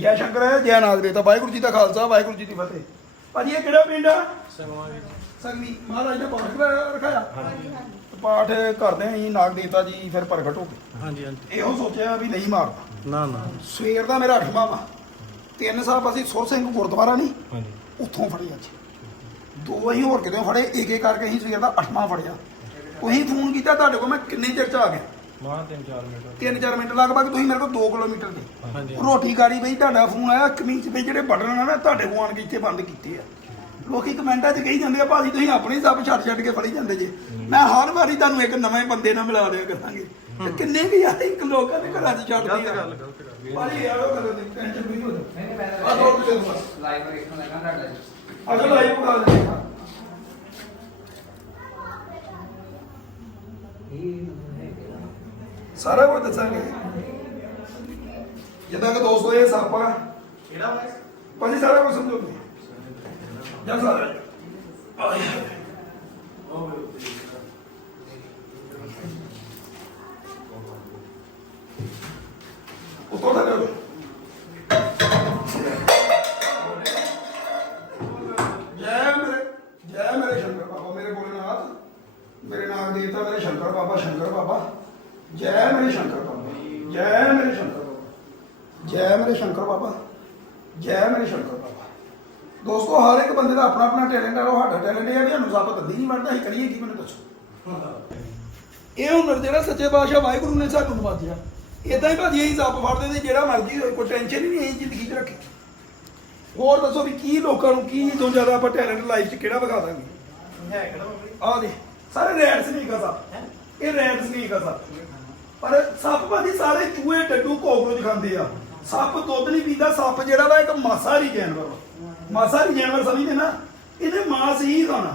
ਜੈ ਸ਼ੰਕਰ ਜੈ ਨਾਗ ਦੇਵਤਾ ਵਾਹਿਗੁਰੂ ਜੀ ਦਾ ਖਾਲਸਾ ਵਾਹਿਗੁਰੂ ਜੀ ਦੀ ਫਤਿਹ। ਭਾਜੀ ਇਹ ਕਿਹੜਾ ਪਿੰਡ ਆ? ਸੰਗਵੀ ਮਹਾਰਾਜ ਦਾ ਪਾਠ ਰਖਾਇਆ? ਤੇ ਪਾਠ ਕਰਦੇ ਆਂ ਜੀ ਨਾਗ ਦੇਵਤਾ ਜੀ ਫਿਰ ਪ੍ਰਗਟ ਹੋ ਗਏ ਹਾਂਜੀ ਹਾਂਜੀ। ਇਹੋ ਸੋਚਿਆ ਵੀ ਨਹੀਂ ਮਾਰਦਾ। ਨਾ ਨਾ। ਸਵੇਰ ਦਾ ਮੇਰਾ ਅੱਠਵਾਂ ਵਾ। ਤਿੰਨ ਸਾਹਿਬ ਅਸੀਂ ਸੁਰ ਸਿੰਘ ਗੁਰਦੁਆਰਾ ਨਹੀਂ ਹਾਂਜੀ। ਉੱਥੋਂ ਫੜੇ ਅੱਜ ਦੋ ਅਸੀਂ ਹੋਰ ਕਿਤੇ ਫੜੇ ਇੱਕ ਇੱਕ ਕਰਕੇ ਅਸੀਂ ਸਵੇਰ ਦਾ ਅੱਠਵਾਂ ਫੜਿਆ। ਤੁਸੀਂ ਫੋਨ ਕੀਤਾ ਤੁਹਾਡੇ ਕੋਲ ਮੈਂ ਕਿੰਨੇ ਚਿਰ ਚ ਆ ਗਿਆ? ਮਾਂ 3-4 ਮਿੰਟ ਤਿੰਨ ਚਾਰ ਮਿੰਟ ਲਗਭਗ ਤੁਸੀਂ ਮੇਰੇ ਕੋਲ 2 ਕਿਲੋਮੀਟਰ ਦੇ। ਹਾਂਜੀ ਰੋਟੀ ਗਾੜੀ ਬਈ ਤੁਹਾਡਾ ਫੋਨ ਆਇਆ ਕਮੀਜ਼ ਦੇ ਜਿਹੜੇ ਬਟਨ ਆ ਨਾ ਤੁਹਾਡੇ ਕੋਲ ਆਣ ਕੇ ਇੱਥੇ ਬੰਦ ਕੀਤੇ ਆ। ਲੋਕੀ ਕਮੈਂਟਾਂ 'ਚ ਕਹੀ ਜਾਂਦੇ ਆ ਭਾਜੀ ਤੁਸੀਂ ਆਪਣੇ ਸਭ ਛੱਡ ਛੱਡ ਕੇ ਫੜੀ ਜਾਂਦੇ ਜੇ। ਮੈਂ ਹਰ ਵਾਰੀ ਤੁਹਾਨੂੰ ਇੱਕ ਨਵੇਂ ਬੰਦੇ ਨਾਲ ਮਿਲਾ ਦਿਆ ਕਰਾਂਗੇ। ਤੇ ਕਿੰਨੇ ਵੀ ਆ ਇੱਕ ਲੋਕਾਂ ਦੇ ਘਰਾਂ 'ਚ ਛੱਡਦੀ ਆ ਗਲਤ ਭਾਜੀ ਯਾਰ ਉਹ ਗੱਲ ਟੈਨਸ਼ਨ ਨਹੀਂ ਹੋ ਆ ਦੋ ਤੇ ਲਾਈਵ ਵੇਖਣ ਲੱਗਾ ਤੁਹਾਡਾ। ਅਗਰ ਲਾਈਵ ਪਕਾ ਦੇ ਸਾਰਾ ਕੁਝ ਦੱਸਾਂਗੇ। ਜਿੱਦਾਂ ਕਿ ਦੋਸਤੋ ਇਹ ਸੱਪ ਕਿਹੜਾ ਵਾ ਭਾਜੀ ਸਾਰਾ ਕੁਝ ਸਮਝੋਗੇ ਜਾਂ ਸਾਰਾ। ਉੱਤੋਂ। ਜੈ ਮੇਰੇ ਜੈ ਮੇਰੇ ਸ਼ੰਕਰ ਬਾਬਾ ਮੇਰੇ ਭੋਲੇਨਾਥ ਮੇਰੇ ਨਾਮ ਦੇਵਤਾ ਮੇਰੇ ਸ਼ੰਕਰ ਬਾਬਾ ਸ਼ੰਕਰ ਬਾਬਾ। ਜੈ ਮੇਰੇ ਸ਼ੰਕਰ ਬਾਬਾ। ਜੈ ਮੇਰੇ ਸ਼ੰਕਰ ਬਾਬਾ। ਜੈ ਮੇਰੇ ਸ਼ੰਕਰ ਬਾਬਾ। ਜੈ ਮੇਰੇ ਸ਼ੰਕਰ ਬਾਬਾ। ਦੋਸਤੋ ਹਰ ਇੱਕ ਬੰਦੇ ਦਾ ਆਪਣਾ ਆਪਣਾ ਟੈਲੈਂਟ ਹੈ ਉਹ ਸਾਡਾ ਟੈਲੈਂਟ ਹੈ ਵੀ ਸਾਨੂੰ ਸੱਪ ਦੱਦੀ ਨਹੀਂ ਵੜਦਾ ਅਸੀਂ ਕਰੀਏ ਕੀ ਮੈਨੂੰ ਦੱਸੋ। ਇਹ ਹੁਨਰ ਜਿਹੜਾ ਸੱਚੇ ਬਾਦਸ਼ਾਹ ਵਾਹਿਗੁਰੂ ਨੇ ਸਾਨੂੰ ਨਵਾਜਿਆ। ਇਦਾਂ ਹੀ ਭਾਜੀ ਅਸੀਂ ਸੱਪ ਫੜਦੇ ਤੇ ਜਿਹੜਾ ਮਰਜ਼ੀ ਹੋਏ ਕੋਈ ਟੈਨਸ਼ਨ ਨਹੀਂ ਅਸੀਂ ਜ਼ਿੰਦਗੀ 'ਚ ਰੱਖੀ। ਹੋਰ ਦੱਸੋ ਵੀ ਕੀ ਲੋਕਾਂ ਨੂੰ ਕੀ ਤੋਂ ਜ਼ਿਆਦਾ ਆਪਾਂ ਟੈਲੈਂਟ ਲਾਈਫ 'ਚ ਕਿਹੜਾ ਵਿਖਾ ਦਾਂਗੇ? ਹੈ ਕਿਹੜਾ ਆ ਦੇ ਸਾਰੇ ਰੈਡ ਸਨੀਕ ਆ ਇਹ ਰੈਡ ਸਨੀਕ ਆ ਪਰ ਸੱਪ ਭਾਜੀ ਸਾਰੇ ਚੂਹੇ ਡੱਡੂ ਕੋਕਰੋਚ ਖਾਂਦੇ ਆ। ਸੱਪ ਦੁੱਧ ਨਹੀਂ ਪੀਂਦਾ ਸੱਪ ਜਿਹੜਾ ਵਾ ਇੱਕ ਮਾਸਾਹਾਰੀ ਜਾਨਵਰ ਵਾ। ਮਾਸਾਹਾਰੀ ਜਾਨਵਰ ਸਮਝਦੇ ਨਾ ਇਹਨੇ ਮਾਸ ਹੀ ਖਾਣਾ।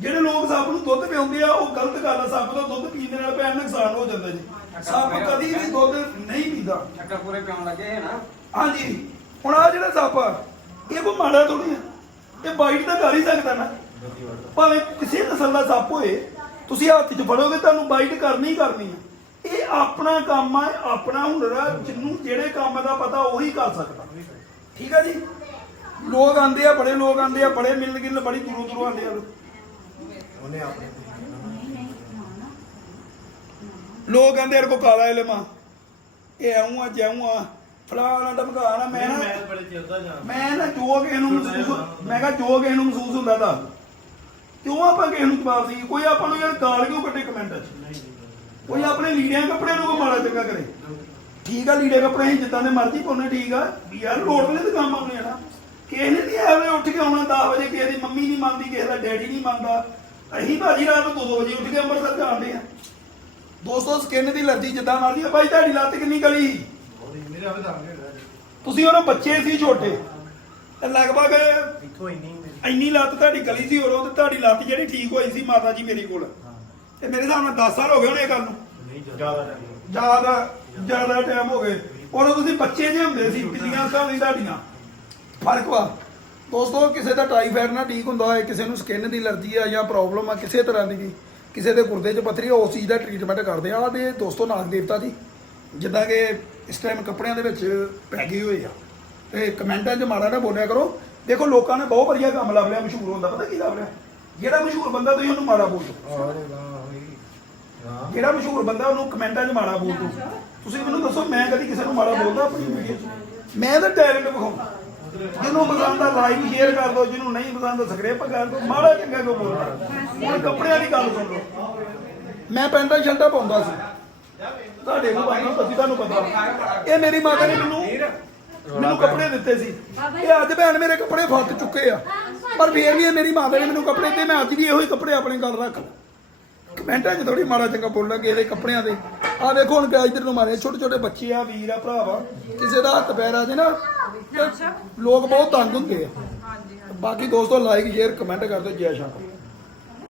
ਜਿਹੜੇ ਲੋਕ ਸੱਪ ਨੂੰ ਦੁੱਧ ਪਿਆਉਂਦੇ ਆ ਉਹ ਗਲਤ ਗੱਲ ਆ ਸੱਪ ਦਾ ਦੁੱਧ ਪੀਣ ਦੇ ਨਾਲ ਭੈਣ ਨੁਕਸਾਨ ਹੋ ਜਾਂਦਾ ਜੀ। ਸੱਪ ਕਦੀ ਵੀ ਦੁੱਧ ਨਹੀਂ ਪੀਂਦਾ। ਚੱਕਰ ਪੂਰੇ ਪਿਆਉਣ ਲੱਗੇ ਹੈ ਨਾ। ਹਾਂਜੀ। ਹੁਣ ਆ ਜਿਹੜਾ ਸੱਪ ਆ ਇਹ ਕੋਈ ਮਾੜਾ ਥੋੜੀ ਆ। ਇਹ ਬਾਈਟ ਤਾਂ ਕਰ ਹੀ ਸਕਦਾ ਨਾ। ਭਾਵੇਂ ਕਿਸੇ ਨਸਲ ਦਾ ਸੱਪ ਹੋਏ ਤੁਸੀਂ ਹੱਥ 'ਚ ਫੜੋਗੇ ਤੁਹਾਨੂੰ ਬਾਈਟ ਕਰਨੀ ਹੀ ਕਰਨੀ ਆ। ਇਹ ਆਪਣਾ ਕੰਮ ਆ ਆਪਣਾ ਹੁਨਰ ਆ ਜਿਹਨੂੰ ਜਿਹੜੇ ਕੰਮ ਦਾ ਪਤਾ ਉਹੀ ਕਰ ਸਕਦਾ। ਠੀਕ ਆ ਜੀ? ਲੋਕ ਆਂਦੇ ਆ ਬੜੇ ਲੋਕ ਆਂਦੇ ਆ ਬੜੇ ਮਿਲਣ ਗਿਲ ਬੜੀ ਦੂਰੋਂ ਦੂਰੋਂ ਆਂਦੇ ਆ ਲੋਕ। ਉਹਨੇ ਆਪਣੇ ਲੋਕ ਆਂਦੇ ਯਾਰ ਕੋ ਕਾਲਾ ਇਲਮਾ ਇਹ ਆਉਂ ਆ ਜਾਉਂ ਆ। ਫਲਾਣਾ ਧਮਕਾਣਾ ਮੈਂ ਨਾ ਮੈਂ ਬੜੇ ਚਿਰ ਦਾ ਜਾਣ ਮੈਂ ਨਾ ਜੋ ਕਿਸੇ ਨੂੰ ਮਹਿਸੂਸ ਮੈਂ ਕਿਹਾ ਜੋ ਕਿਸੇ ਨੂੰ ਮਹਿਸੂਸ ਹੁੰਦਾ ਤਾਂ ਕਿਉਂ ਆਪਾਂ ਕਿਸੇ ਨੂੰ ਜਵਾਬ ਦੇਈਏ? ਕੋਈ ਆਪਾਂ ਨੂੰ ਯਾਰ ਗਾਲ ਕਿਉਂ ਕੱਢੇ ਕਮੈਂਟ 'ਚ? ਕੋਈ ਆਪਣੇ ਲੀੜਿਆਂ ਕੱਪੜਿਆਂ ਨੂੰ ਕੋਈ ਮਾੜਾ ਚੰਗਾ ਕਰੇ। ਠੀਕ ਆ ਲੀੜੇ ਕੱਪੜੇ ਅਸੀਂ ਜਿੱਦਾਂ ਦੇ ਮਰਜ਼ੀ ਪਾਉਣੇ ਠੀਕ ਆ। ਵੀ ਯਾਰ ਲੋੜ ਵੇਲੇ ਤੇ ਕੰਮ ਆਉਣੇ। ਆ ਨਾ ਕਿਸੇ ਨੇ ਨਹੀਂ ਐਵੇਂ ਉੱਠ ਕੇ ਆਉਣਾ 10 ਵਜੇ ਕਿਸੇ ਦੀ ਮੰਮੀ ਨਹੀਂ ਮੰਨਦੀ ਕਿਸੇ ਦਾ ਡੈਡੀ ਨਹੀਂ ਮੰਨਦਾ। ਅਸੀਂ ਭਾਜੀ ਰਾਤ ਨੂੰ 2 ਵਜੇ ਉੱਠ ਕੇ ਅੰਮ੍ਰਿਤਸਰ ਜਾਂਦੇ ਆ। ਦੋਸਤੋ ਸਕਿਨ ਦੀ ਅਲਰਜੀ ਜਿੱਦਾਂ ਮਰਜ਼ੀ ਆ। ਭਾਈ ਤੁਹਾਡੀ ਲੱਤ ਕਿੰਨੀ ਗਲੀ? ਮੇਰੇ ਆਵੇ ਤਾਂ ਤੁਸੀਂ ਉਹਨਾਂ ਬੱਚੇ ਸੀ ਛੋਟੇ? ਤੇ ਲਗਭਗ ਇੱਥੋਂ ਇੰਨੀ ਇੰਨੀ ਲੱਤ ਤੁਹਾਡੀ ਗਲੀ ਸੀ ਉਦੋਂ ਤੇ ਤੁਹਾਡੀ ਲੱਤ ਜਿਹੜੀ ਠੀਕ ਹੋਈ ਸੀ ਮਾਤਾ ਜੀ ਮੇਰੀ ਕੋਲ। ਤੇ ਮੇਰੇ ਹਿਸਾਬ ਨਾਲ 10 ਸਾਲ ਹੋ ਗਏ ਹੋਣੇ ਇਹ ਗੱਲ ਨੂੰ। ਜ਼ਿਆਦਾ ਜ਼ਿਆਦਾ ਜ਼ਿਆਦਾ ਟਾਈਮ ਹੋ ਗਏ। ਉਦੋਂ ਤੁਸੀਂ ਬੱਚੇ ਜਿਹੇ ਹੁੰਦੇ ਸੀ ਪਿਛਲੀਆਂ ਸਾਲ ਦੀ ਤੁਹਾਡੀਆਂ? ਫ਼ਰਕ ਵਾ। ਦੋਸਤੋ, ਕਿਸੇ ਦਾ ਟਾਈਫਾਇਡ ਨਾ ਠੀਕ ਹੁੰਦਾ ਹੋਏ, ਕਿਸੇ ਨੂੰ ਸਕਿਨ ਦੀ ਅਲਰਜੀ ਆ ਜਾਂ ਪ੍ਰੋਬਲਮ ਆ, ਕਿਸੇ ਤਰ੍ਹਾਂ ਦੀ ਵੀ, ਕਿਸੇ ਦੇ ਗੁਰਦੇ 'ਚ ਪੱਥਰੀ, ਉਸ ਚੀਜ਼ ਦਾ ਟ੍ਰੀਟਮੈਂਟ ਕਰਦੇ ਆ। ਆਹ ਦੋਸਤੋ ਨਾਗ ਦੇਵਤਾ ਜੀ ਜਿੱਦਾਂ ਕਿ ਇਸ ਟਾਈਮ ਕੱਪੜਿਆਂ ਦੇ ਵਿੱਚ ਪੈ ਗਏ ਹੋਏ ਆ। ਤੇ ਕਮੈਂਟਾਂ 'ਚ ਮਾੜਾ ਨਾ ਬੋਲਿਆ ਕਰੋ। ਦੇਖੋ, ਲੋਕਾਂ ਨੇ ਬਹੁਤ ਵਧੀਆ ਕੰਮ ਲੱਭ ਲਿਆ, ਮਸ਼ਹੂਰ ਹੁੰਦਾ। ਪਤਾ ਕੀ ਲੱਭ ਲਿਆ? ਜਿਹੜਾ ਮਸ਼ਹੂਰ ਬੰਦਾ ਤੁਸੀਂ ਉਹਨੂੰ ਮਾੜਾ ਬੋਲੋ। ਕਿਹੜਾ ਮਸ਼ਹੂਰ ਬੰਦਾ, ਉਹਨੂੰ ਕਮੈਂਟਾਂ 'ਚ ਮਾੜਾ ਬੋਲ ਦੋ ਤੁਸੀਂ ਮੈਨੂੰ ਦੱਸੋ, ਮੈਂ ਕਦੀ ਕਿਸੇ ਨੂੰ ਮਾੜਾ ਬੋਲਦਾ ਆਪਣੀ ਵੀਡੀਓ 'ਚ? ਮੈਂ ਤਾਂ ਟੈਲੈਂਟ ਵਿਖਾਉਂਦਾ। ਜਿਹਨੂੰ ਪਸੰਦ ਆ ਲਾਈਕ ਸ਼ੇਅਰ ਕਰ ਦਿਓ, ਜਿਹਨੂੰ ਨਹੀਂ ਪਸੰਦ ਸਕ੍ਰੈਪ ਕਰ ਦਿਓ, ਮਾੜਾ ਚੰਗਾ ਕੋ ਬੋਲਦਾ? ਹੁਣ ਕੱਪੜਿਆਂ ਦੀ ਗੱਲ ਸੁਣ ਲਓ। ਮੈਂ ਪੈਂਟਾਂ ਸ਼ਰਟਾਂ ਪਾਉਂਦਾ ਸੀ। ਤੁਹਾਡੇ ਨੂੰ ਪਾਉਂਦਾ, ਤੁਸੀਂ ਤੁਹਾਨੂੰ ਪਤਾ। ਇਹ ਮੇਰੀ ਮਾਤਾ ਨੇ ਮੈਨੂੰ ਮੈਨੂੰ ਕੱਪੜੇ ਦਿੱਤੇ ਸੀ। ਇਹ ਅੱਜ ਭੈਣ ਮੇਰੇ ਕੱਪੜੇ ਫੱਟ ਚੁੱਕੇ ਆ। ਪਰ ਫੇਰ ਵੀ ਇਹ ਮੇਰੀ ਮਾਤਾ ਨੇ ਮੈਨੂੰ ਕੱਪੜੇ ਤੇ ਮੈਂ ਅੱਜ ਵੀ ਇਹੋ ਹੀ ਕੱਪੜੇ ਆਪਣੇ ਗੱਲ ਰੱਖ ਕਮੈਂਟਾਂ 'ਚ ਥੋੜੀ ਮਾੜਾ ਚੰਗਾ ਬੋਲਣਾ ਕਿਸੇ ਦੇ ਕੱਪੜਿਆਂ ਦੇ। ਆ ਵੇਖੋ ਹੁਣ ਕਿ ਇੱਧਰ ਨੂੰ ਮਾਰੇ ਛੋਟੇ ਛੋਟੇ ਬੱਚੇ ਆ ਵੀਰ ਆ ਭਰਾ ਵਾ। ਕਿਸੇ ਦਾ ਹੱਥ ਪੈਰ ਆ ਜੇ ਨਾ ਲੋਕ ਬਹੁਤ ਤੰਗ ਹੁੰਦੇ ਆ। ਬਾਕੀ ਦੋਸਤੋ ਲਾਈਕ ਸ਼ੇਅਰ ਕਮੈਂਟ ਕਰ ਦਿਓ ਜੈ ਸ਼ੰਕਰ